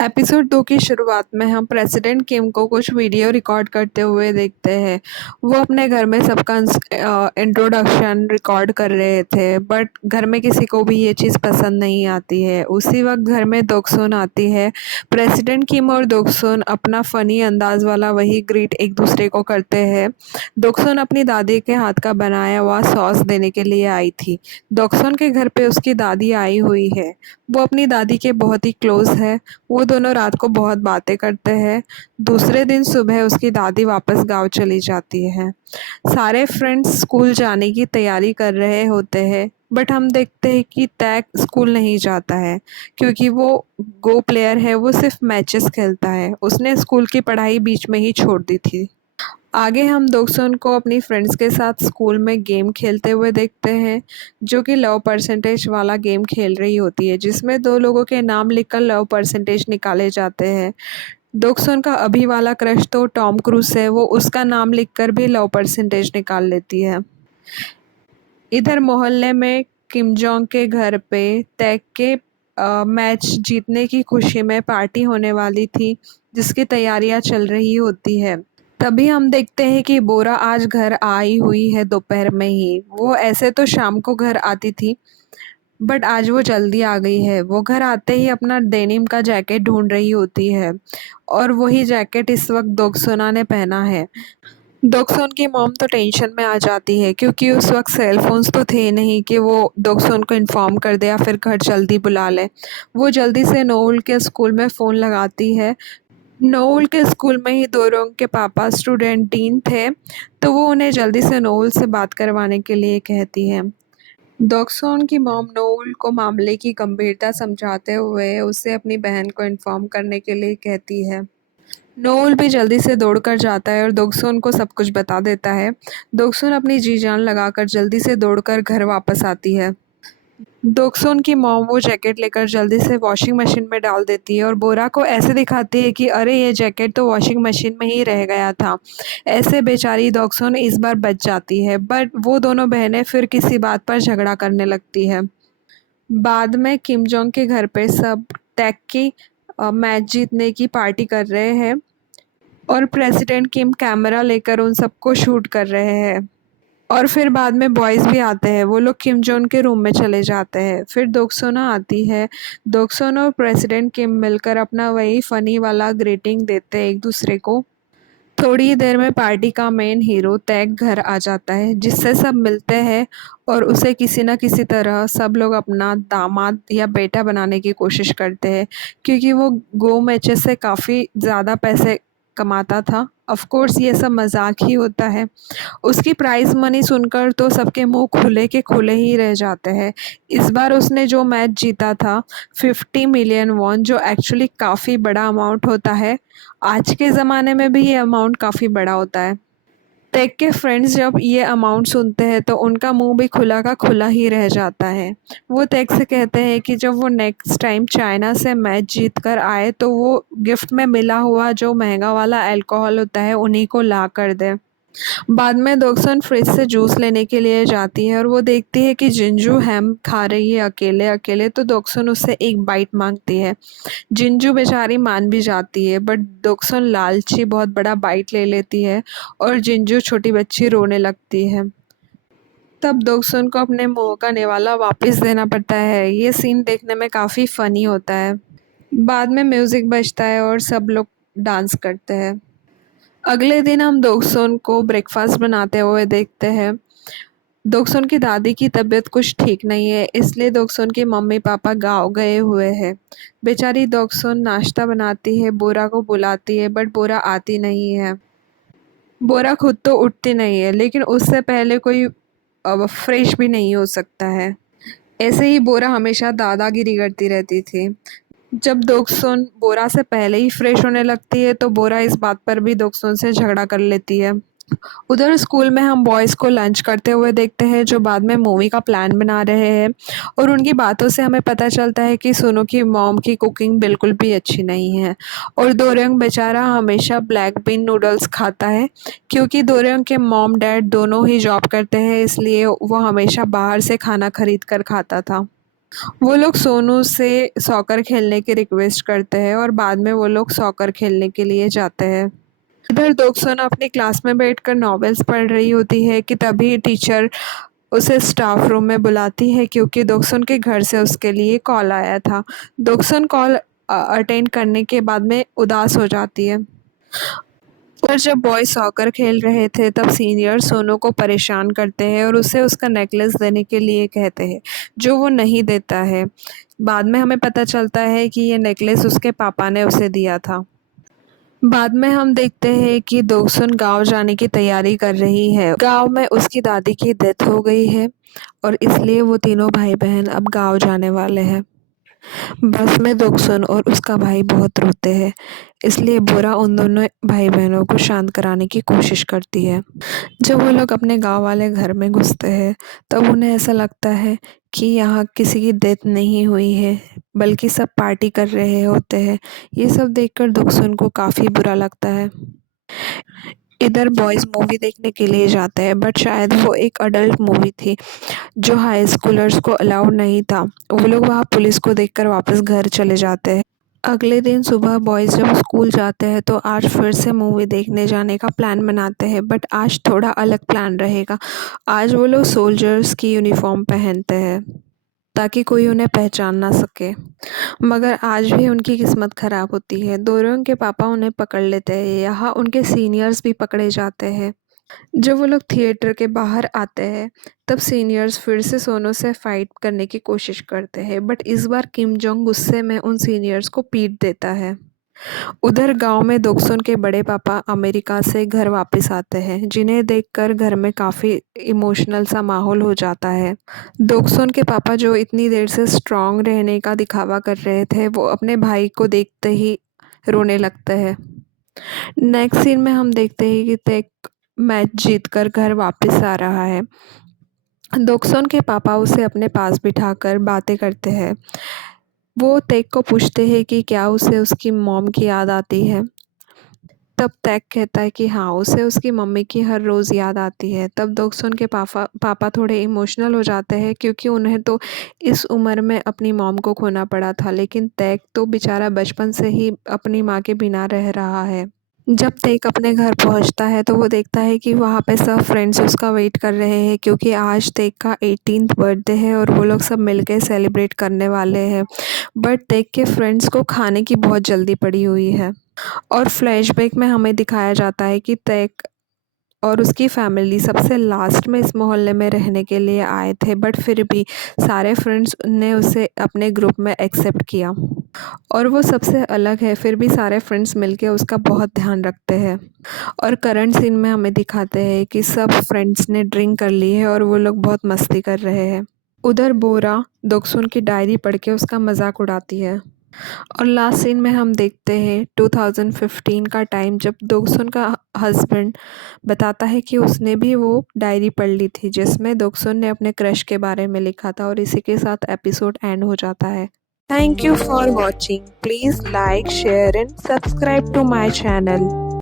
Episode 2 की शुरुआत में हम प्रेसिडेंट किम को कुछ वीडियो रिकॉर्ड करते हुए देखते हैं। वो अपने घर में सबका इंट्रोडक्शन रिकॉर्ड कर रहे थे, बट घर में किसी को भी ये चीज़ पसंद नहीं आती है। उसी वक्त घर में दोक्सुन आती है। प्रेसिडेंट किम और दोक्सुन अपना फ़नी अंदाज वाला वही ग्रीट एक दूसरे को करते हैं। दोक्सुन अपनी दादी के हाथ का बनाया हुआ सॉस देने के लिए आई थी। दोक्सुन के घर पे उसकी दादी आई हुई है। वो अपनी दादी के बहुत ही क्लोज है। वो दोनों रात को बहुत बातें करते हैं। दूसरे दिन सुबह उसकी दादी वापस गांव चली जाती है। सारे फ्रेंड्स स्कूल जाने की तैयारी कर रहे होते हैं, बट हम देखते हैं कि तैक स्कूल नहीं जाता है क्योंकि वो गो प्लेयर है। वो सिर्फ मैचेस खेलता है। उसने स्कूल की पढ़ाई बीच में ही छोड़ दी थी। आगे हम दोक्सुन को अपनी फ्रेंड्स के साथ स्कूल में गेम खेलते हुए देखते हैं, जो कि लव परसेंटेज वाला गेम खेल रही होती है, जिसमें दो लोगों के नाम लिखकर लव परसेंटेज निकाले जाते हैं। दोक्सुन का अभी वाला क्रश तो टॉम क्रूज है। वो उसका नाम लिखकर भी लव परसेंटेज निकाल लेती है। इधर मोहल्ले में किम जोंग के घर पे तैक के मैच जीतने की खुशी में पार्टी होने वाली थी, जिसकी तैयारियां चल रही होती है। तभी हम देखते हैं कि बोरा आज घर आई हुई है दोपहर में ही। वो ऐसे तो शाम को घर आती थी, बट आज वो जल्दी आ गई है। वो घर आते ही अपना डेनिम का जैकेट ढूंढ रही होती है, और वही जैकेट इस वक्त दोक्सुना ने पहना है। दोक्सुन की मॉम तो टेंशन में आ जाती है क्योंकि उस वक्त सेल फोन्स तो थे नहीं कि वो दोक्सुन को इन्फॉर्म कर दे या फिर घर जल्दी बुला ले। वो जल्दी से नोउल के स्कूल में फ़ोन लगाती है। नोउल के स्कूल में ही दोरोंग के पापा स्टूडेंट डीन थे, तो वो उन्हें जल्दी से नोउल से बात करवाने के लिए कहती है। दोक्सुन की मॉम नोउल को मामले की गंभीरता समझाते हुए उसे अपनी बहन को इन्फॉर्म करने के लिए कहती है। नोएल भी जल्दी से दौड़कर जाता है और दोक्सुन को सब कुछ बता देता है। दोक्सुन अपनी जी जान लगाकर जल्दी से दौड़कर घर वापस आती है। दोक्सुन की मॉम वो जैकेट लेकर जल्दी से वॉशिंग मशीन में डाल देती है और बोरा को ऐसे दिखाती है कि अरे ये जैकेट तो वॉशिंग मशीन में ही रह गया था। ऐसे बेचारी दोक्सुन इस बार बच जाती है, बट वो दोनों बहनें फिर किसी बात पर झगड़ा करने लगती है। बाद में किम जोंग के घर पे सब टैक की मैच जीतने की पार्टी कर रहे हैं, और प्रेसिडेंट किम कैमरा लेकर उन सबको शूट कर रहे हैं। और फिर बाद में बॉयज़ भी आते हैं। वो लोग किम जोन के रूम में चले जाते हैं। फिर दोक्सोना आती है। दोक्सोना और प्रेसिडेंट किम मिलकर अपना वही फ़नी वाला ग्रीटिंग देते हैं एक दूसरे को। थोड़ी ही देर में पार्टी का मेन हीरो तैक घर आ जाता है, जिससे सब मिलते हैं और उसे किसी न किसी तरह सब लोग अपना दामाद या बेटा बनाने की कोशिश करते हैं, क्योंकि वो गो मैचेस से काफ़ी ज़्यादा पैसे कमाता था। ऑफ कोर्स ये सब मजाक ही होता है। उसकी प्राइज़ मनी सुनकर तो सबके मुंह खुले के खुले ही रह जाते हैं। इस बार उसने जो मैच जीता था 50 मिलियन वॉन, जो एक्चुअली काफ़ी बड़ा अमाउंट होता है। आज के ज़माने में भी ये अमाउंट काफ़ी बड़ा होता है। टेक के फ्रेंड्स जब ये अमाउंट सुनते हैं तो उनका मुंह भी खुला का खुला ही रह जाता है। वो टेक से कहते हैं कि जब वो नेक्स्ट टाइम चाइना से मैच जीत कर आए तो वो गिफ्ट में मिला हुआ जो महंगा वाला अल्कोहल होता है उन्हीं को ला कर दे। बाद में दोक्सन फ्रिज से जूस लेने के लिए जाती है और वो देखती है कि जिंजू हैम खा रही है अकेले अकेले, तो दोक्सन उससे एक बाइट मांगती है। जिंजू बेचारी मान भी जाती है, बट दोक्सन लालची बहुत बड़ा बाइट ले लेती है और जिंजू छोटी बच्ची रोने लगती है। तब दोक्सन को अपने मुंह का निवाला वापस देना पड़ता है। ये सीन देखने में काफ़ी फ़नी होता है। बाद में म्यूज़िक बजता है और सब लोग डांस करते हैं। अगले दिन हम दोक्सुन को ब्रेकफास्ट बनाते हुए देखते हैं। दोक्सुन की दादी की तबीयत कुछ ठीक नहीं है, इसलिए दोक्सुन के मम्मी पापा गांव गए हुए हैं। बेचारी दोक्सुन नाश्ता बनाती है, बोरा को बुलाती है, बट बोरा आती नहीं है। बोरा खुद तो उठती नहीं है, लेकिन उससे पहले कोई फ्रेश भी नहीं हो सकता है। ऐसे ही बोरा हमेशा दादागिरी करती रहती थी। जब दोक्सुन बोरा से पहले ही फ्रेश होने लगती है तो बोरा इस बात पर भी दोक्सुन से झगड़ा कर लेती है। उधर स्कूल में हम बॉयज़ को लंच करते हुए देखते हैं, जो बाद में मूवी का प्लान बना रहे हैं, और उनकी बातों से हमें पता चलता है कि सोनू की मॉम की कुकिंग बिल्कुल भी अच्छी नहीं है, और दोरंग बेचारा हमेशा ब्लैक बीन नूडल्स खाता है क्योंकि दोरंग के मॉम डैड दोनों ही जॉब करते हैं, इसलिए वो हमेशा बाहर से खाना खरीद कर खाता था। वो लोग सोनू से सॉकर खेलने की रिक्वेस्ट करते हैं और बाद में वो लोग सॉकर खेलने के लिए जाते हैं। इधर दोक्सुन अपनी क्लास में बैठकर नॉवेल्स पढ़ रही होती है कि तभी टीचर उसे स्टाफ रूम में बुलाती है क्योंकि दोक्सुन के घर से उसके लिए कॉल आया था। दोक्सुन कॉल अटेंड करने के बाद में उदास हो जाती है। और जब बॉयज सॉकर खेल रहे थे तब सीनियर सोनू को परेशान करते हैं और उसे उसका नेकलेस देने के लिए कहते हैं, जो वो नहीं देता है। बाद में हमें पता चलता है कि ये नेकलेस उसके पापा ने उसे दिया था। बाद में हम देखते हैं कि दोक्सुन गांव जाने की तैयारी कर रही है। गांव में उसकी दादी की डेथ हो गई है और इसलिए वो तीनों भाई बहन अब गांव जाने वाले हैं। बस में दोक्सुन और उसका भाई बहुत रोते हैं, इसलिए बोरा उन दोनों भाई बहनों को शांत कराने की कोशिश करती है। जब वो लोग अपने गांव वाले घर में घुसते हैं तब उन्हें ऐसा लगता है कि यहाँ किसी की डेथ नहीं हुई है, बल्कि सब पार्टी कर रहे होते हैं। ये सब देखकर दोक्सुन को काफ़ी बुरा लगता है। इधर बॉयज़ मूवी देखने के लिए जाते हैं, बट शायद वो एक अडल्ट मूवी थी जो हाई स्कूलर्स को अलाउड नहीं था। वो लोग वहाँ पुलिस को देखकर वापस घर चले जाते हैं। अगले दिन सुबह बॉयज़ जब स्कूल जाते हैं तो आज फिर से मूवी देखने जाने का प्लान बनाते हैं, बट आज थोड़ा अलग प्लान रहेगा। आज वो लोग सोल्जर्स की यूनिफॉर्म पहनते हैं ताकि कोई उन्हें पहचान ना सके। मगर आज भी उनकी किस्मत ख़राब होती है। दोरों के पापा उन्हें पकड़ लेते हैं। यहाँ उनके सीनियर्स भी पकड़े जाते हैं। जब वो लोग थिएटर के बाहर आते हैं तब सीनियर्स फिर से सोनू से फाइट करने की कोशिश करते हैं, बट इस बार किम जोंग गुस्से में उन सीनियर्स को पीट देता है। उधर गांव में दोक्सुन के बड़े पापा अमेरिका से घर वापस आते हैं, जिन्हें देखकर घर में काफ़ी इमोशनल सा माहौल हो जाता है। दोक्सुन के पापा जो इतनी देर से स्ट्रांग रहने का दिखावा कर रहे थे, वो अपने भाई को देखते ही रोने लगते हैं। नेक्स्ट सीन में हम देखते हैं कि तेक मैच जीतकर घर वापस आ रहा है। दोक्सुन के पापा उसे अपने पास बिठाकर बातें करते हैं। वो तेक को पूछते हैं कि क्या उसे उसकी मॉम की याद आती है। तब तेक कहता है कि हाँ, उसे उसकी मम्मी की हर रोज़ याद आती है। तब दोक्सुन के पापा थोड़े इमोशनल हो जाते हैं क्योंकि उन्हें तो इस उम्र में अपनी मॉम को खोना पड़ा था, लेकिन तेक तो बेचारा बचपन से ही अपनी माँ के बिना रह रहा है। जब तेक अपने घर पहुंचता है तो वो देखता है कि वहाँ पे सब फ्रेंड्स उसका वेट कर रहे हैं क्योंकि आज तेक का 18th बर्थडे है और वो लोग सब मिलके सेलिब्रेट करने वाले हैं। बट तेक के फ्रेंड्स को खाने की बहुत जल्दी पड़ी हुई है। और फ्लैशबैक में हमें दिखाया जाता है कि तेक और उसकी फैमिली सबसे लास्ट में इस मोहल्ले में रहने के लिए आए थे, बट फिर भी सारे फ्रेंड्स ने उसे अपने ग्रुप में एक्सेप्ट किया। और वो सबसे अलग है, फिर भी सारे फ्रेंड्स मिलके उसका बहुत ध्यान रखते हैं। और करंट सीन में हमें दिखाते हैं कि सब फ्रेंड्स ने ड्रिंक कर ली है और वो लोग बहुत मस्ती कर रहे हैं। उधर बोरा दोक्सुन की डायरी पढ़ के उसका मजाक उड़ाती है। और लास्ट सीन में हम देखते हैं 2015 का टाइम, जब दोक्सुन का हस्बैंड बताता है कि उसने भी वो डायरी पढ़ ली थी जिसमें दोक्सुन ने अपने क्रश के बारे में लिखा था, और इसी के साथ एपिसोड एंड हो जाता है। Thank you for watching. Please like, share and subscribe to my channel.